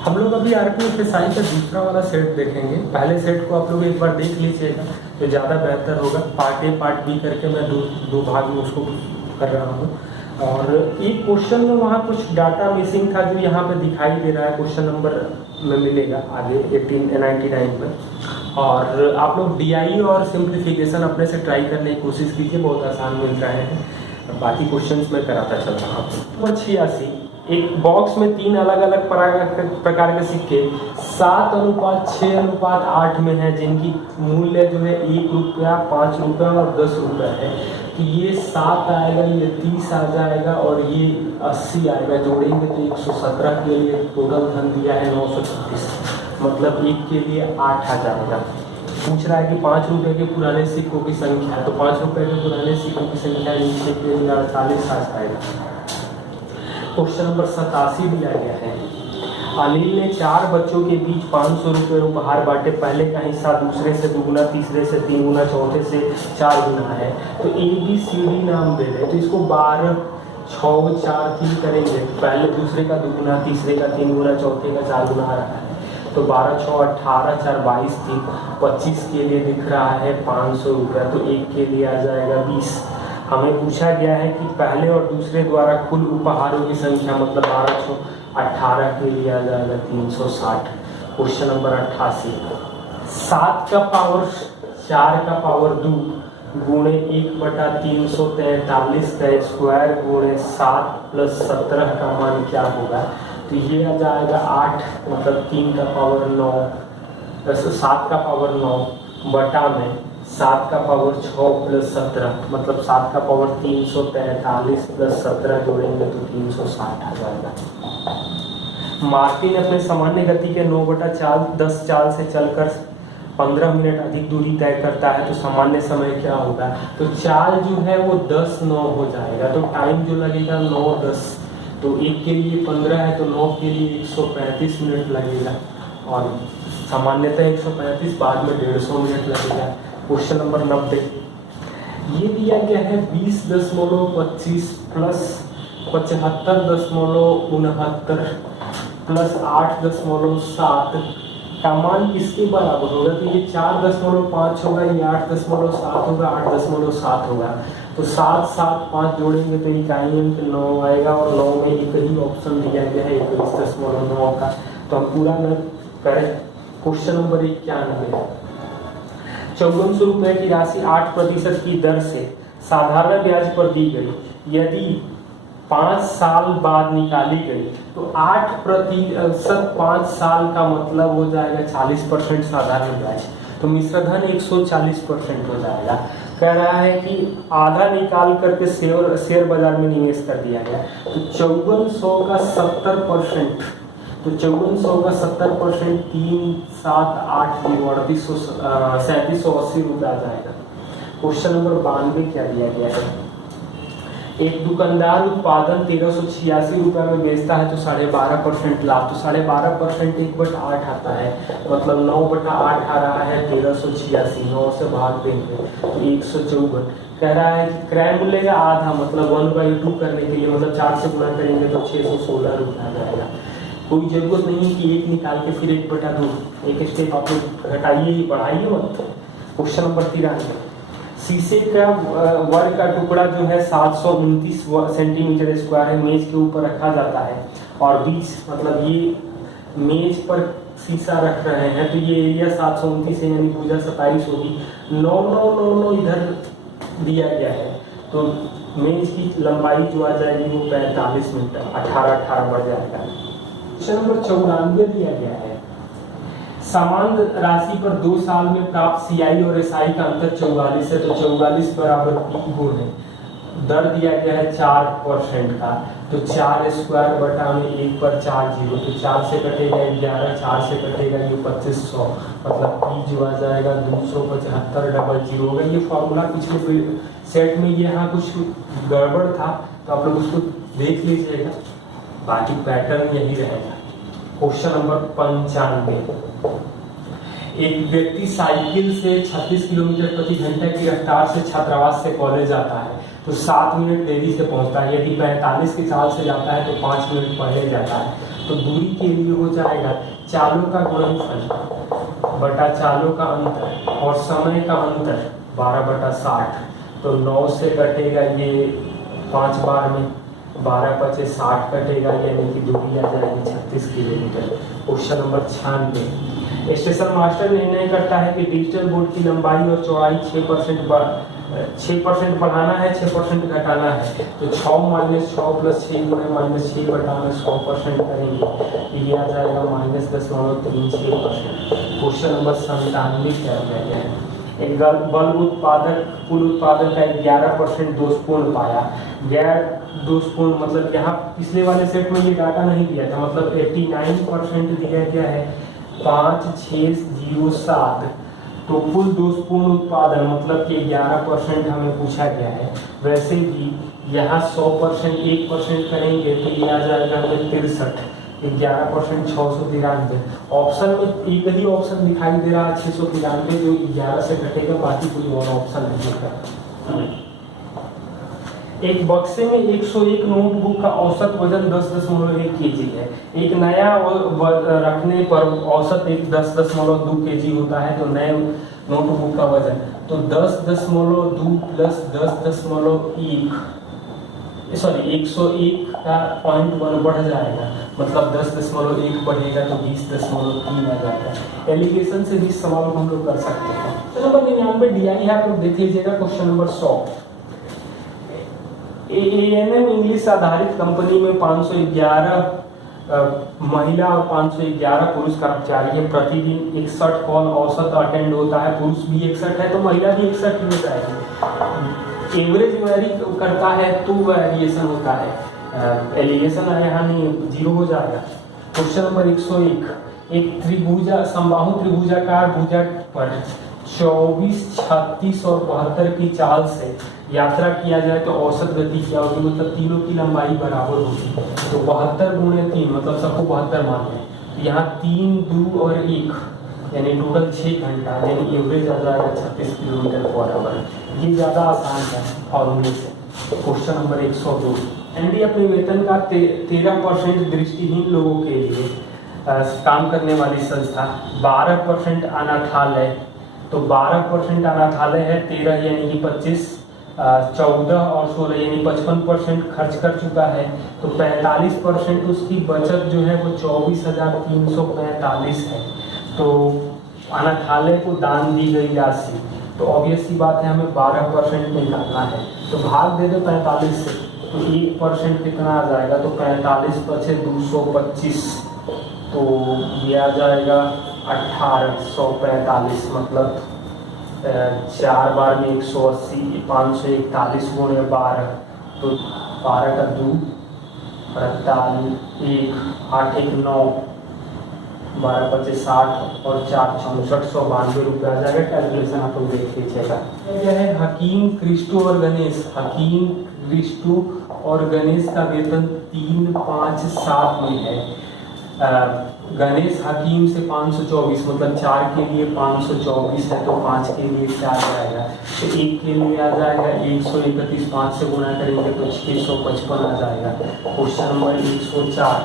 हम लोग अभी आरपीएफएसआई का दूसरा वाला सेट देखेंगे। पहले सेट को आप लोग एक बार देख लीजिएगा तो ज़्यादा बेहतर होगा। पार्ट ए पार्ट बी करके मैं दो भाग में उसको कर रहा हूँ। और एक क्वेश्चन में वहाँ कुछ डाटा मिसिंग था जो यहाँ पे दिखाई दे रहा है, क्वेश्चन नंबर में मिलेगा आगे 1899 में। और आप लोग डीआई और सिंप्लीफिकेशन अपने से ट्राई करने की कोशिश कीजिए, बहुत आसान मिल रहे हैं। बाकी क्वेश्चंस में कराता चल रहा हूँ। नंबर 86, एक बॉक्स में 3 अलग अलग प्रकार के सिक्के 7:6:8 में है, जिनकी मूल्य जो है 1 रुपया, 5 रुपया और 10 रुपया है। तो ये 7 आएगा, ये 30 आ जाएगा और ये 80 आएगा। जोड़ेंगे तो 117 के लिए टोटल धन दिया है 936, मतलब एक के लिए 8 आ जाएगा। पूछ रहा है कि 5 रुपए के पुराने सिक्कों की संख्या है, तो 5 रुपए के पुराने सिक्कों की संख्या नीचे के लिए 48 आ जाएगा। क्वेश्चन नंबर 87 दिया गया है। अनिल ने 4 बच्चों के बीच 500 रुपये उपहार बांटे। पहले का हिस्सा दूसरे से दुगुना, तीसरे से 3 गुना, चौथे से 4 गुना है। तो ABCD नाम दे रहे, तो इसको 12, 6, 4, 3 करेंगे। पहले दूसरे का दुगुना, तीसरे का 3 गुना, चौथे का 4 गुना आ रहा है। तो 12, 6, 18, 4, 22, 3, 25 के लिए दिख रहा है 500 रुपये, तो एक के लिए आ जाएगा 20। हमें पूछा गया है कि पहले और दूसरे द्वारा कुल उपहारों की संख्या, मतलब 12, 6, 18 के लिए आ जाएगा 360। क्वेश्चन नंबर 88, 7 का पावर 4 का पावर 2 गुणे 1/343 का स्क्वायर गुणे 7 + 17 का मान क्या होगा? तो ये आ जाएगा 8, मतलब 3 का पावर 9, 7 का पावर 9 बटा में 7 का पावर 6 + 17, मतलब 7 का पावर 343 + 17 जोड़ेंगे तो 360 आ जाएगा। मार्टिन अपने सामान्य गति के 9/10 चाल से चलकर 15 मिनट अधिक दूरी तय करता है, तो सामान्य समय क्या होगा? तो चाल जो है वो 10:09 हो जाएगा, तो टाइम जो लगेगा 9:10, तो एक के लिए 15 है तो 9 के लिए 135 मिनट लगेगा, और सामान्यतः 135, बाद में 150 मिनट लगेगा। क्वेश्चन नंबर 90, ये दिया गया है 20.25 प्लस 75.69 प्लस 8.7 का मान किसके बराबर होगा? तो ये 4.5 होगा, ये 8.7 होगा, 8.7 होगा। तो 7, 7, 5 जोड़ेंगे तो इकाई अंक 9 आएगा, और 9 में एक ही ऑप्शन दिया गया है 21.9 का, तो हम पूरा न करें। क्वेश्चन नंबर 91, 5400 रुपये की राशि 8% की दर से साधारण ब्याज पर दी गई, यदि 5 साल बाद निकाली गई तो 8% 5 साल का मतलब हो जाएगा 40% साधारण ब्याज, तो मिश्र धन 140% हो जाएगा। कह रहा है कि आधा निकाल करके शेयर बाजार में निवेश कर दिया गया, तो 5400 का 70%, तो 5400 का 70% 3780 रुपये आ जाएगा। क्वेश्चन नंबर 92 क्या दिया गया है? एक दुकानदार उत्पादन 1386 रुपये में बेचता है, तो 12.5% लाभ, तो 12.5% 1/8 आता है, मतलब 9/8 आ रहा है 1386, 9 से भाग देंगे तो 154। कह रहा है कि क्रय मूल्य का आधा, मतलब 1/2 करने के लिए, मतलब 4 से गुना करेंगे तो 616 रुपये आ जाएगा। कोई जरूरत नहीं है कि 1 निकाल के फिर 1/2, एक स्टेप आप लोग घटाइए ही, बढ़ाइए मत। क्वेश्चन नंबर 93, शीशे का वर्ग का टुकड़ा जो है 729 सेंटीमीटर स्क्वायर है, मेज के ऊपर रखा जाता है, और बीच, मतलब ये मेज पर शीशा रख रहे हैं, तो ये एरिया 729 है, यानी भुजा 27 होगी। 9, 9, 9, 9 इधर दिया गया है, तो मेज की लंबाई जो आ जाएगी वो 45 मीटर, 18, 18 बढ़ जाएगा। क्वेश्चन नंबर 94 दिया गया है। समान राशि पर 2 साल में प्राप्त CI और SI का अंतर 44 है, तो 44 बराबर P गुणे दर दिया गया है 4% का, तो 4 स्क्वायर बटा में 1/4 0, तो 4 से कटेगा 11, 4 से कटेगा ये 2500, मतलब P जो आ जाएगा 275 होगा। ये फॉर्मूला पिछले सेट में यहाँ कुछ गड़बड़ था, तो आप लोग उसको देख लीजिएगा, बाकी पैटर्न यही रहेगा। क्वेश्चन नंबर 95, एक व्यक्ति साइकिल से 36 किलोमीटर प्रति घंटे की रफ्तार से छात्रावास से कॉलेज जाता है, तो 7 मिनट देरी से पहुंचता है। यदि 45 की चाल से जाता है तो 5 मिनट पहले जाता है, तो तो दूरी के लिए हो जाएगा चालों का गुणनफल बटा चालों का अंतर और समय का अंतर 12/60। तो 9 से कटेगा ये 5 बार में, 12×5 = 60 कटेगा, यानी कि दूरी आ जाएगी 36 kilometre. Question number 96। Station master निर्णय करता है कि डिजिटल बोर्ड की लंबाई और चौड़ाई 6% बढ़ाना है, 6% घटाना है। तो 6 - 6 + 6 × -6 बटा 100% करेंगे, ये आ जाएगा -10.36%। क्वेश्चन नंबर 97 क्या गया है? एक बल्ब उत्पादक कुल उत्पादन का 11% दोषपूर्ण पाया। गैर दोषपूर्ण मतलब यहाँ पिछले वाले सेट में ये डाटा नहीं दिया था, मतलब 89% दिया गया है, 5607। तो कुल दोषपूर्ण उत्पादन मतलब कि 11% हमें पूछा गया है। वैसे भी यहाँ 100% 1% करेंगे तो ये आ जाएगा हमें 63, 11% 693। ऑप्शन में एक ही ऑप्शन दिखाई दे रहा है 693, जो 11 से घटेगा, बाकी कोई और ऑप्शन नहीं होगा। एक बक्से में 101 नोटबुक का औसत वजन 10.1 kg है। एक नया रखने पर औसत 10.2 kg होता है। तो नए नोटबुक का वजन तो 10.2 + 10.1 101 का 0.1 बढ़ जाएगा, मतलब 10.1 बढ़ेगा तो 20.3 आ जाएगा। एलिगेशन से भी सवाल हम लोग कर सकते हैं। तो नंबर 99 DI है, आप लोग देख लीजिएगा। Question number 100। ANM इंग्लिश आधारित कंपनी में 511 महिला और 511 पुरुष कर्मचारी है। प्रतिदिन 61 कॉल औसत अटेंड होता है। पुरुष भी 61 है तो महिला भी 61 हो जाएगी। एवरेज वेरी करता है तो वेरिएशन होता है। एलिगेशन यहाँ नहीं, 0 हो जाएगा। Question number 101। एक त्रिभुजा समबाहु त्रिभुजाकार भुजा पर 24, 36 और 72 की चाल से यात्रा किया जाए तो औसत गति क्या होगी? मतलब तीनों की लंबाई बराबर होगी। तो 72 × 3 मतलब सबको 72 मान लें। तो यहाँ 3, 2 और 1 यानी टोटल 6 घंटा, यानी एवरेज आ जाएगा 36 किलोमीटर/आवर। ये ज़्यादा आसान है फॉर्मूले से। Question number 102। एनडी अपने वेतन का 13% दृष्टिहीन लोगों के लिए काम करने वाली संस्था, 12% अनाथालय, तो 12% अनाथालय है, 13 यानी कि 25, 14 और 16 यानी 55% खर्च कर चुका है। तो 45% उसकी बचत जो है वो 24,345 है। तो अनाथालय को दान दी गई राशि, तो ऑब्वियस सी बात है हमें 12% निकालना है। तो भाग दे दो 45 से, तो 1% कितना आ जाएगा? तो 45 × 225, तो ये आ जाएगा 1845, मतलब 4 बार में 180, 541 × 12, तो 12 का 2 48, 1 8 1 9, 12 × 5 60 और 4 6492 रुपये आ जाएगा। कैलकुलेशन आप लोग देख लीजिएगा। क्या है? हकीम, क्रिस्टो और गणेश। हकीम, क्रिस्टो और गणेश का वेतन 3, 5, 7 में है। गणेश हकीम से 524, मतलब 4 के लिए 524 है, तो 5 के लिए क्या आ जाएगा? तो 1 के लिए आ जाएगा 131, 5 से गुणा करेंगे तो 655 आ जाएगा। Question number 104।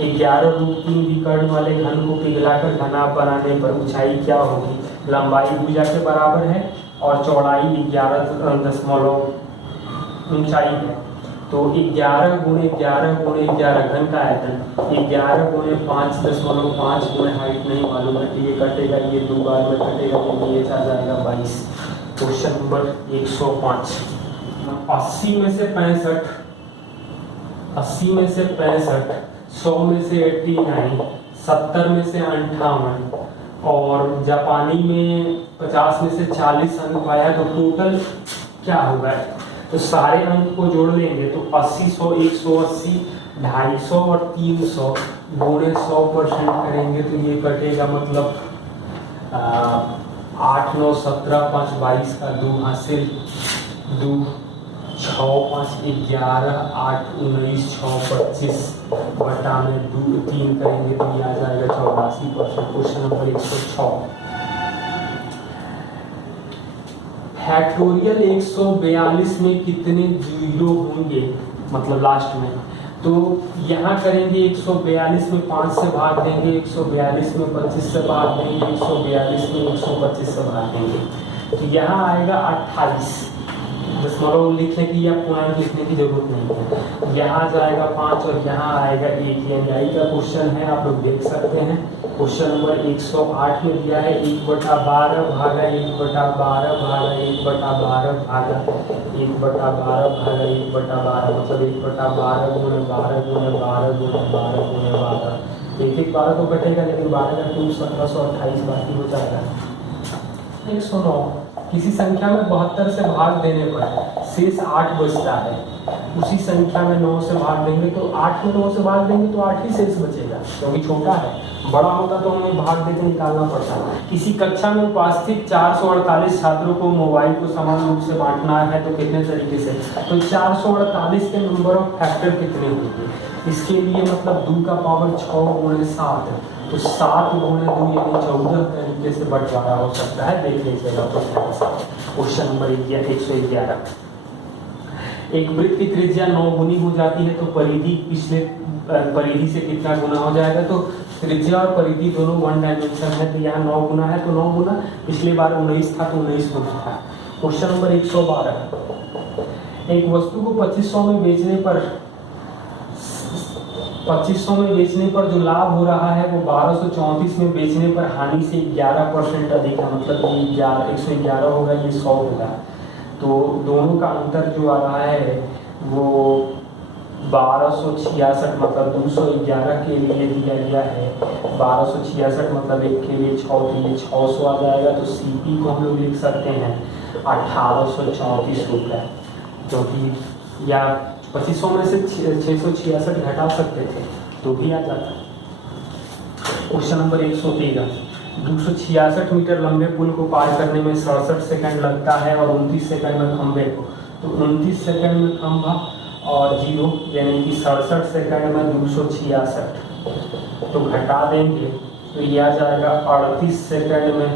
11 रूप 3 विकर्ण वाले घन को पिघलाकर घना बनाने पर ऊंचाई क्या होगी? लंबाई भुजा के बराबर है और चौड़ाई 11 ऊंचाई है। तो 11 × 11 × 11 घन का आयतन, 11 × 5.5 गुणे हाइट नहीं मालूम है, ये कटेगा, ये 2 बार में कटेगा, तो ये आ जाएगा 22। Question number 105। 80 में से 65, 80 में से 65, 100 में से 89, 70 में से 58 और जापानी में 50 में से 40 अंक पाया। तो टोटल क्या होगा? तो सारे अंक को जोड़ लेंगे तो 80, 100, 180, 250 और 300 गुणे 100% करेंगे तो ये कटेगा, मतलब 8, 9, 17, 5, 22 का 2 हासिल, 2, 6, 5, 11, 8, 19, 6, 25 बटा में 2, 3 करेंगे तो ये आ जाएगा 84%। Question number 106। फैक्टोरियल 142 में कितने जीरो होंगे, मतलब लास्ट में? तो यहाँ करेंगे 142 में 5 से भाग देंगे, 142 में 25 से भाग देंगे, 142 में 125 से भाग देंगे, तो यहाँ आएगा 28। दशमलव लिखने की या पूर्णांक लिखने की जरूरत नहीं है। यहाँ जाएगा 5 और यहाँ आएगा 1। ये न्यायी का क्वेश्चन है, आप लोग देख सकते हैं। क्वेश्चन नंबर 108 में दिया है 1/12 भागा 1/12 भागा 1/12 भागा 1/12 भागा 1/12, मतलब 1/12 गुणे 12 गुणे 12 गुणे 12 गुणे 12। एक 12 तो कटेगा, लेकिन 12 का 2 1728 बाकी हो जाएगा। 109 किसी संख्या में 72 से भाग देने पर शेष 8 बचता है, उसी संख्या में 9 से भाग देंगे तो 8 में 9 से भाग देंगे तो 8 ही शेष बचेगा, क्योंकि छोटा है। बड़ा होता तो हमें भाग देकर निकालना पड़ता। किसी कक्षा में उपस्थित 448 छात्रों को मोबाइल को समान रूप से बांटना है, तो कितने तरीके से? तो 448 के नंबर ऑफ फैक्टर कितने होंगे? इसके लिए मतलब 2 का पावर 6 गुणे 7, तो 7 गुणे 2 यानी 14 तरीके से बंटवारा हो सकता है। देख लीजिएगा क्वेश्चन नंबर 111। एक वृत्त की त्रिज्या 9 गुनी हो जाती है तो परिधि पिछले परिधि से कितना गुना हो जाएगा? तो त्रिज्या और परिधि दोनों 1 डायमेंशन है, तो यहाँ 9 गुना है तो 9 गुना, पिछले बार 19 था तो 19 गुना था। Question number 112। एक वस्तु को 2500 में बेचने पर 2500 में बेचने पर जो लाभ हो रहा है वो 1234 में बेचने पर हानि से 11% अधिक है, मतलब ये 111 होगा, ये 100 होगा। तो दोनों का अंतर जो आ रहा है वो 1266, मतलब 211 के लिए दिया गया है। 1266 मतलब एक के लिए 6 के लिए 600 आ जाएगा, तो CP को हम लोग लिख सकते हैं 1834 रुपये, क्योंकि या 2500 में से 666 घटा सकते थे तो भी आ जाता। Question number 113। 266 मीटर लंबे पुल को पार करने में 67 सेकंड लगता है और 29 सेकंड में खंभे को, तो 29 सेकंड में खंभा और 0 यानी कि 67 सेकंड में 266, तो घटा देंगे तो ये आ जाएगा 38 सेकंड में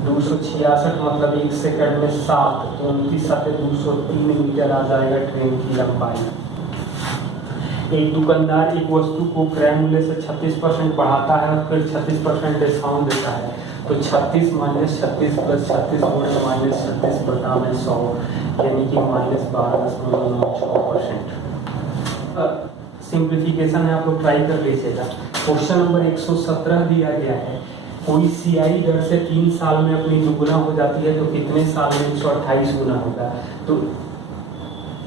266, मतलब 1 सेकंड में 7, तो 29 7 203 मीटर आ जाएगा ट्रेन की लंबाई। एक दुकानदार एक वस्तु को क्रय मूल्य से 36% बढ़ाता है और फिर 36% डिस्काउंट देता है, तो 36 माइनस 36 प्लस 36 गुणे माइनस 36 बटा में 100, यानी कि -12.96%। सिंप्लीफिकेशन है, आप लोग ट्राई कर लीजिएगा। क्वेश्चन नंबर 117 दिया गया है, कोई CI दर से 3 साल में अपनी दुगुना हो जाती है तो कितने साल में 128 गुना होगा? तो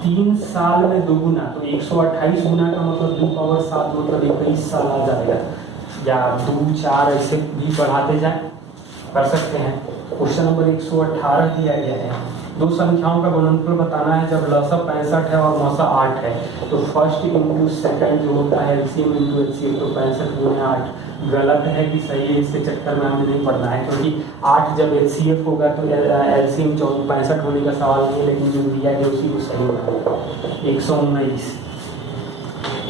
3 साल में दुगुना, तो 128 गुना का मतलब 2 पावर 7 मतलब 21 साल आ जाएगा, या 2 4 ऐसे भी बढ़ाते जाए कर सकते हैं। क्वेश्चन नंबर 118 दिया गया है, दो संख्याओं का गुणनफल बताना है जब लसा 65 है और मौसा 8 है, तो फर्स्ट इंटू सेकंड जो होता है LCM इंटू HCF, तो 65 गुणे 8 गलत है कि सही है, इसके चक्कर में हमें नहीं पढ़ना है, क्योंकि 8 जब HCF होगा तो LCM 65 होने का सवाल नहीं है, लेकिन जो दिया गया उसी को सही होगा। 119।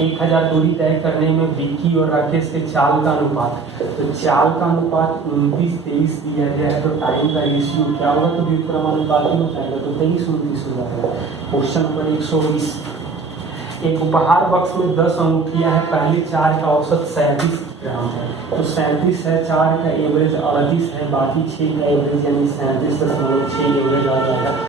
1000 दूरी तय करने में विक्की और राकेश के चाल का अनुपात, तो चाल का अनुपात 29-23 दिया गया है, तो टाइम का रेशियो क्या होगा? तो व्युत्क्रमानुपात ही हो जाएगा, तो 23-29 हो जाएगा। Question number 120। एक उपहार बक्स में 10 अंगूठियां हैं, पहले 4 का औसत 37 ग्राम है, तो 37 है, 4 का एवरेज 38 है, बाकी 6 का एवरेज यानी 37.6 एवरेज आ जाएगा।